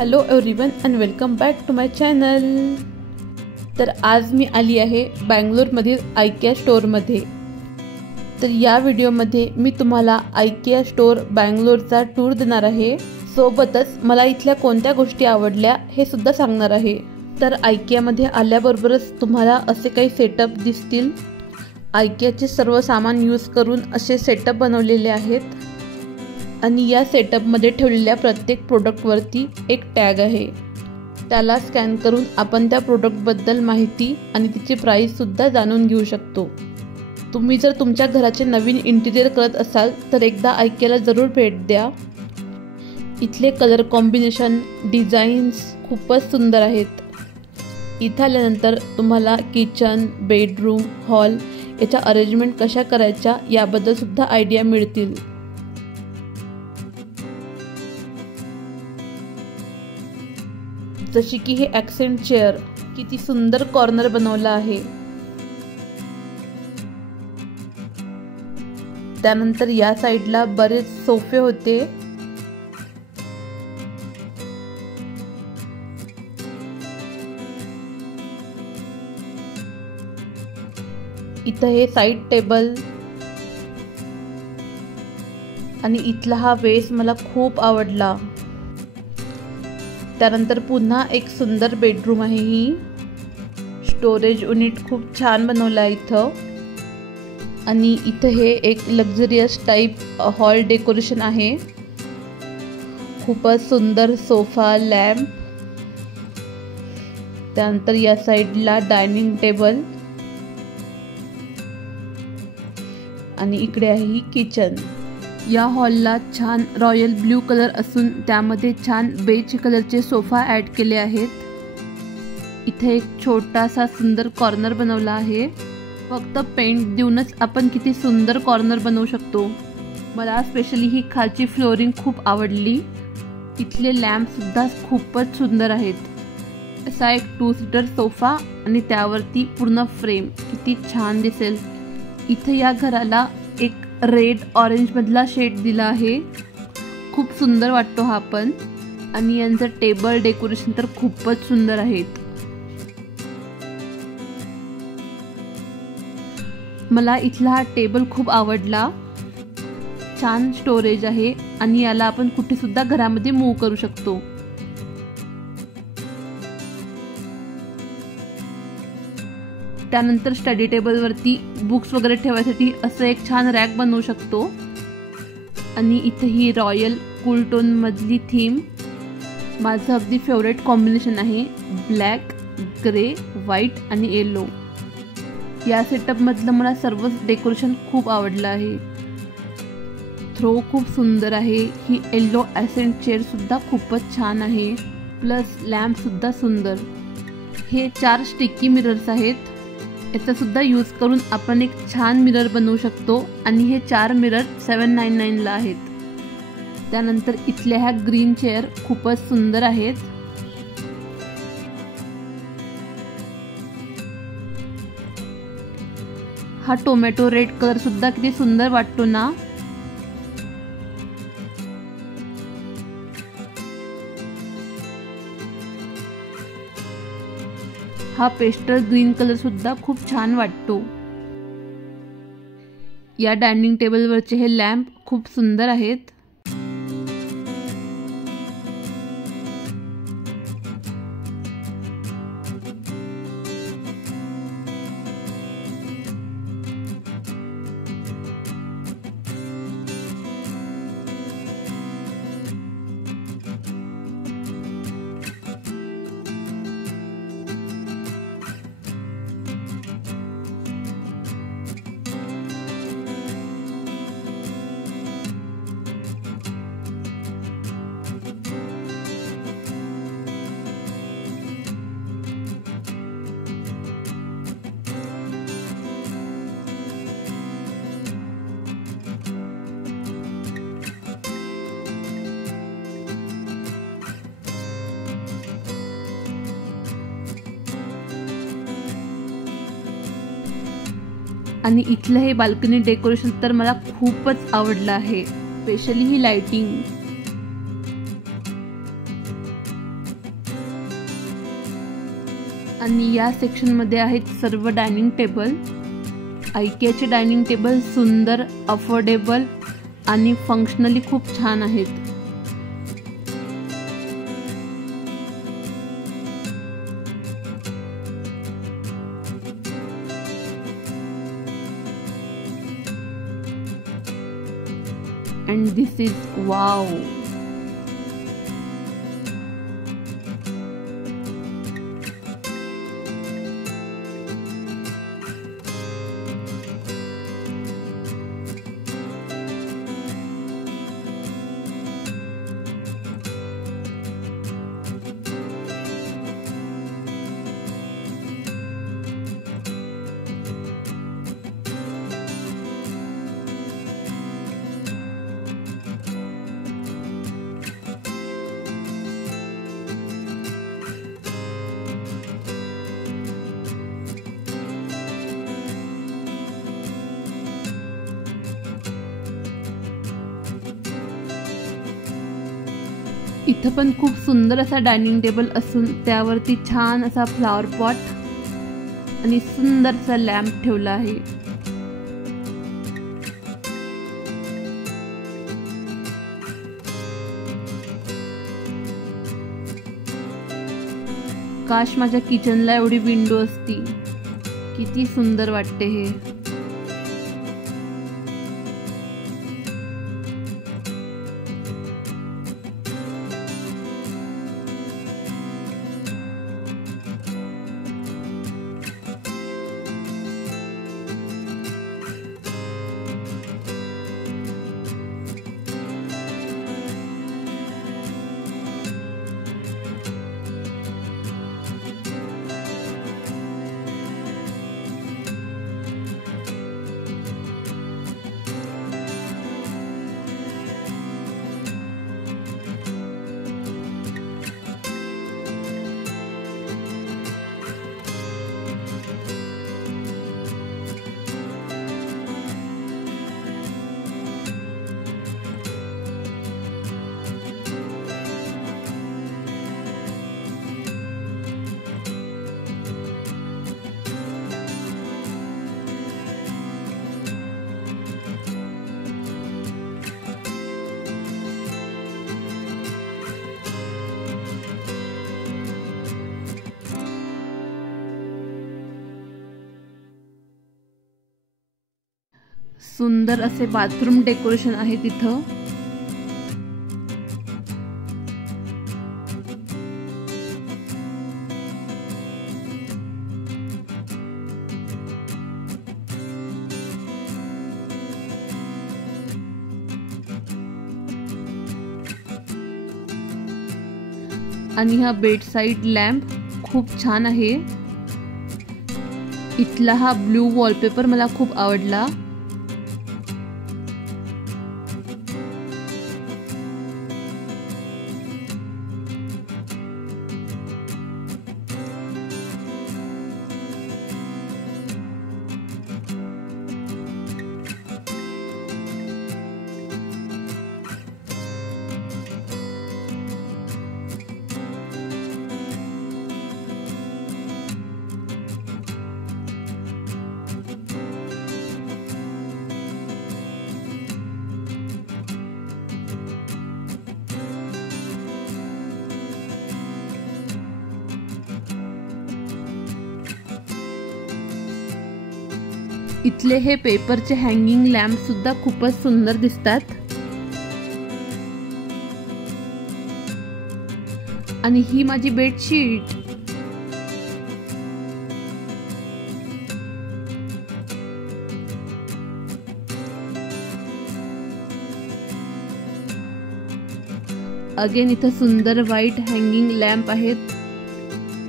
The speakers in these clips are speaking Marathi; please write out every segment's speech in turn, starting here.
Hello everyone and welcome back to my channel. तर आज मी आली आहे बँगलोरमधील आयकिया स्टोअरमध्ये। तर या व्हिडिओमध्ये मी तुम्हाला आयकिया स्टोअर बँगलोरचा टूर देणार आहे, सोबतच मला इथल्या कोणत्या गोष्टी आवडल्या हे सुद्धा सांगणार आहे। तर आयकियामध्ये आल्याबरोबरच तुम्हाला असे काही सेटअप दिसतील। आयकियाचे सर्व सामान यूज करून असे सेटअप बनवलेले आहेत आणि या सेटअपमध्ये ठेवलेल्या प्रत्येक प्रोडक्टवरती एक टॅग आहे। त्याला स्कॅन करून आपण त्या प्रोडक्टबद्दल माहिती आणि तिची प्राइस सुद्धा जाणून घेऊ शकतो। तुम्ही जर तुमच्या घराचे नवीन इंटिरियर करत असाल तर एकदा आयकियाला जरूर भेट द्या। इथले कलर कॉम्बिनेशन, डिझाईन्स खूपच सुंदर आहेत। इथे आल्यानंतर तुम्हाला किचन, बेडरूम, हॉल याच्या अरेंजमेंट कशा करायच्या याबद्दल सुद्धा आयडिया मिळतील। जशी की हे ॲक्सेंट चेअर, किती सुंदर कॉर्नर बनवला आहे। त्यानंतर या साइडला बरेच सोफे होते। इथं हे साइड टेबल आणि इथला हा वेस मला खूप आवडला। त्यानंतर पुन्हा एक सुंदर बेडरूम आहे। ही स्टोरेज युनिट खूप छान बनवला आहे इथं। आणि इथं हे एक लक्झरियस टाइप हॉल डेकोरेशन आहे। खूपच सुंदर सोफा, लॅम्प। त्यानंतर या साइडला डायनिंग टेबल आणि इकडे आहे ही किचन। या हॉलला छान रॉयल ब्ल्यू कलर असून त्यामध्ये छान बेज कलरचे सोफा ॲड केले आहेत। इथे एक छोटासा सुंदर कॉर्नर बनवला आहे। फक्त पेंट देऊनच आपण किती सुंदर कॉर्नर बनवू शकतो। मला स्पेशली ही खालची फ्लोरिंग खूप आवडली। इथले लॅम्प सुद्धा खूपच सुंदर आहेत। असा एक 2 सीटर सोफा आणि त्यावरती पूर्ण फ्रेम किती छान दिसेल। इथे या घराला एक रेड ऑरेंज मधला शेड दिला आहे। खूप सुंदर वाटतो हा पण। आणि यांचं टेबल डेकोरेशन तर खूपच सुंदर आहेत। मला इथला हा टेबल खूप आवडला। छान स्टोरेज आहे आणि याला आपण कुठे सुद्धा घरामध्ये मूव्ह करू शकतो। त्यानंतर स्टडी टेबलवरती बुक्स वगैरे ठेवायसाठी असं एक छान रॅक बनवू शकतो। आणि इथे ही रॉयल कूल टोन मधली थीम माझं अगदी फेवरेट कॉम्बिनेशन आहे। ब्लॅक, ग्रे, व्हाईट आणि येलो। या सेटअप मधलं मला सर्वच डेकोरेशन खूप आवडलं आहे। थ्रो खूप सुंदर आहे। ही येलो ॲसेंट चेअर सुद्धा खूपच छान आहे। प्लस लॅम्प सुद्धा सुंदर। हे 4 स्टिकी मिरर्स आहेत। याचा सुद्धा यूज करून आपण एक छान मिरर बनवू शकतो आणि हे 4 मिरर 799 ला आहेत। त्यानंतर इथल्या ह्या ग्रीन चेअर खूपच सुंदर आहेत। हा टोमॅटो रेड कलर सुद्धा किती सुंदर वाटतो ना। हा पेस्टल ग्रीन कलर सुद्धा खूप छान वाटतो। या डायनिंग टेबलवरचे हे लॅम्प खूप सुंदर आहेत। आणि इथलं हे बाल्कनी डेकोरेशन तर मला खूपच आवडलं आहे। स्पेशली ही लाइटिंग। आणि या सेक्शनमध्ये आहेत सर्व डायनिंग टेबल. आयकियाचे डायनिंग टेबल सुंदर, अफोर्डेबल आणि फंक्शनली खूप छान आहेत. And this is wow. इथं पण खूप सुंदर असा डायनिंग टेबल असून त्यावरती छान असा फ्लॉवर पॉट आणि सुंदरसा लॅम्प ठेवला आहे. काश माझ्या किचनला एवढी विंडो असती. किती सुंदर वाटते हे. सुंदर असे बाथरूम डेकोरेशन आहे तिथं. आणि हा बेड साइड लॅम्प खूप छान आहे. इथला हा ब्लू वॉलपेपर मला खूप आवडला. इथले हे पेपरचे हँगिंग लॅम्प सुद्धा खूपच सुंदर दिसतात. आणि ही माझी बेडशीट. अगेन इथं सुंदर व्हाईट हँगिंग लॅम्प आहेत.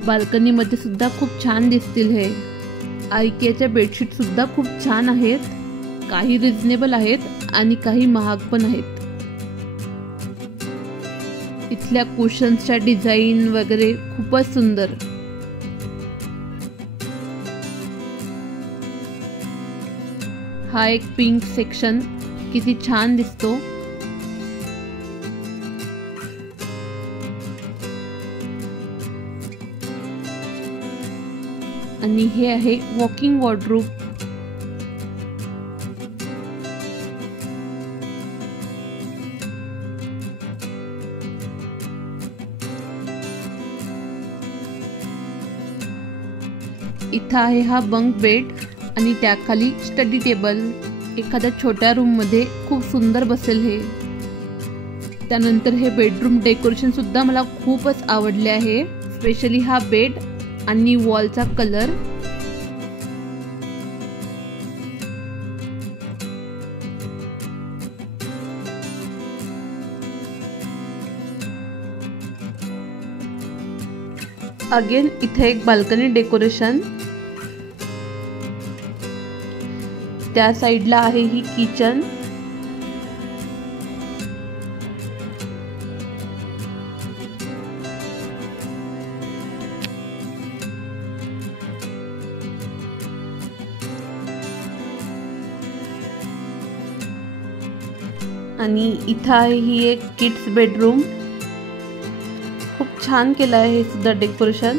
बाल्कनी मध्ये सुद्धा खूप छान दिसतील हे. आयकियाच्या बेडशीट सुद्धा खूप छान आहेत. काही रिजनेबल आहेत आणि काही महाग पण आहेत. इथल्या कुशन्सच्या डिझाईन वगैरे खूपच सुंदर. हा एक पिंक सेक्शन किती छान दिसतो. आणि हे आहे वॉकिंग वॉर्डरोब. इथं आहे हा बंक बेड आणि त्याखाली स्टडी टेबल. एखाद्या छोट्या रूम मध्ये खूप सुंदर बसेल हे. त्यानंतर हे बेडरूम डेकोरेशन सुद्धा मला खूपच आवडले आहे, स्पेशली हा बेड आणि वॉलचा कलर. अगेन इथे एक बाल्कनी डेकोरेशन. त्या साइडला आहे ही किचन. आणि इथं आहे ही एक किड्स बेडरूम. खूप छान केलं आहे हे सुद्धा डेकोरेशन.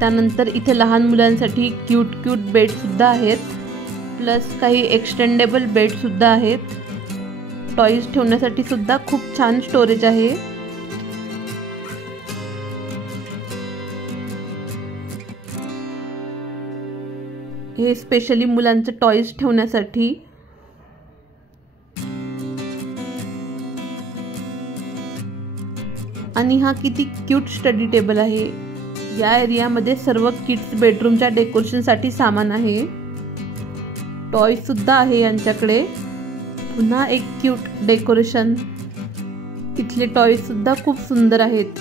त्यानंतर इथे लहान मुलांसाठी क्यूट बेड सुद्धा आहेत, प्लस काही एक्सटेंडेबल बेड सुद्धा आहेत. टॉयज ठेवण्यासाठी सुद्धा खूप छान स्टोरेज आहे. हे स्पेशली मुलांचे टॉयज ठेवण्यासाठी. आणि हा किती क्यूट स्टडी टेबल आहे. या एरियामध्ये सर्व किड्स बेडरूमच्या डेकोरेशनसाठी सामान आहे. टॉय सुद्धा आहे यांच्याकडे. पुन्हा एक क्यूट डेकोरेशन. इथले टॉय सुद्धा खूप सुंदर आहेत.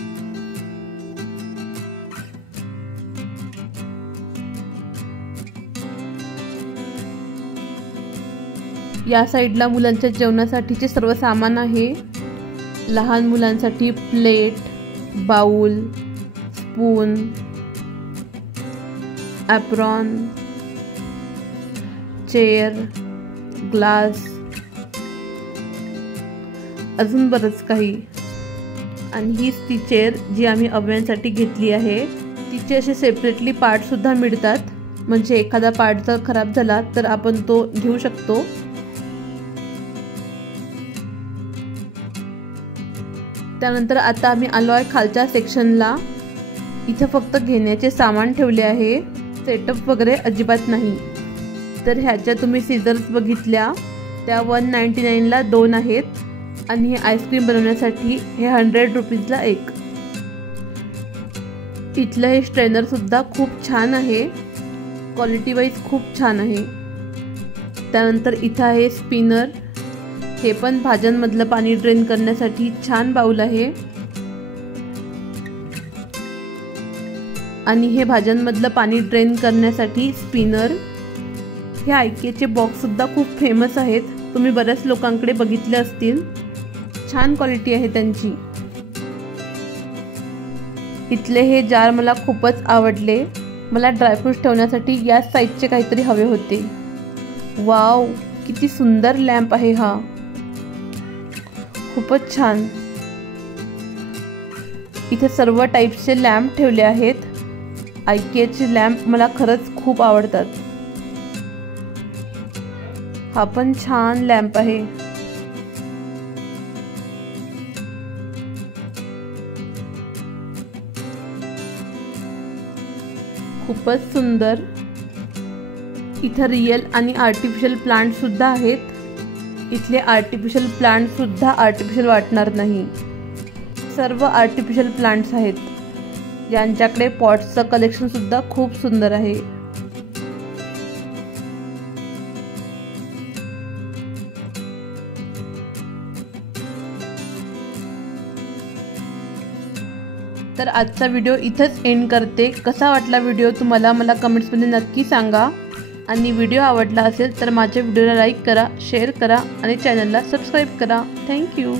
या साइडला मुलांच्या जेवणासाठीचे सर्व सामान आहे. लहान मुलांसाठी plate, bowl, spoon, apron, chair, glass, अजून बरंच काही. आणि हीच ती चेअर जी आम्ही अव्यांसाठी घेतली आहे. तिचे असे सेपरेटली पार्ट सुद्धा मिळतात, म्हणजे एखादा पार्ट जर खराब झाला तर आपण तो घेऊ शकतो. त्यानंतर आता आम्ही आलो आहे खालच्या सेक्शनला. इथे फक्त घेण्याचे सामान ठेवले आहे, सेटअप वगैरे अजिबात नाही. तर ह्याच्या तुम्ही सीझर्स बघितल्या, त्या 199ला 2 आहेत. आणि हे आईस्क्रीम बनवण्यासाठी हे 100 रुपीजला 1. इथलं हे स्ट्रेनर सुद्धा खूप छान आहे, क्वालिटी वाईज खूप छान आहे. त्यानंतर इथं आहे स्पिनर. हे पण भाज्यांमधलं पाणी ड्रेन करण्यासाठी छान बाउल आहे. आणि हे भाज्यांमधलं पाणी ड्रेन करण्यासाठी स्पिनर. हे आयकेचे बॉक्स सुद्धा खूप फेमस आहेत, तुम्ही बऱ्याच लोकांकडे बघितले असतील. छान क्वालिटी आहे त्यांची. इथले हे जार मला खूपच आवडले. मला ड्रायफ्रूट्स ठेवण्यासाठी याच साईजचे काहीतरी हवे होते. वाव, किती सुंदर लॅम्प आहे हा, खूपच छान. इथे सर्व टाईप्सचे लॅम्प ठेवले आहेत. आयकेचे लॅम्प मला खरंच खूप आवडतात. हा पण छान लॅम्प आहे. खूपच सुंदर. इथं रियल आणि आर्टिफिशियल प्लांट सुद्धा आहेत. इथले आर्टिफिशियल प्लांट सुद्धा आर्टिफिशियल वाटणार नाही, सर्व आर्टिफिशियल प्लांट्स आहेत. यांच्याकडे पॉट्सचं कलेक्शन सुद्धा खूप सुंदर आहे. तर आजचा व्हिडिओ इथेच एंड करते. कसा वाटला व्हिडिओ तुम्हाला मला कमेंट्समध्ये नक्की सांगा. आणि व्हिडिओ आवडला असेल तर माझ्या व्हिडिओला लाईक करा, शेअर करा आणि चॅनलला सबस्क्राईब करा. थँक्यू.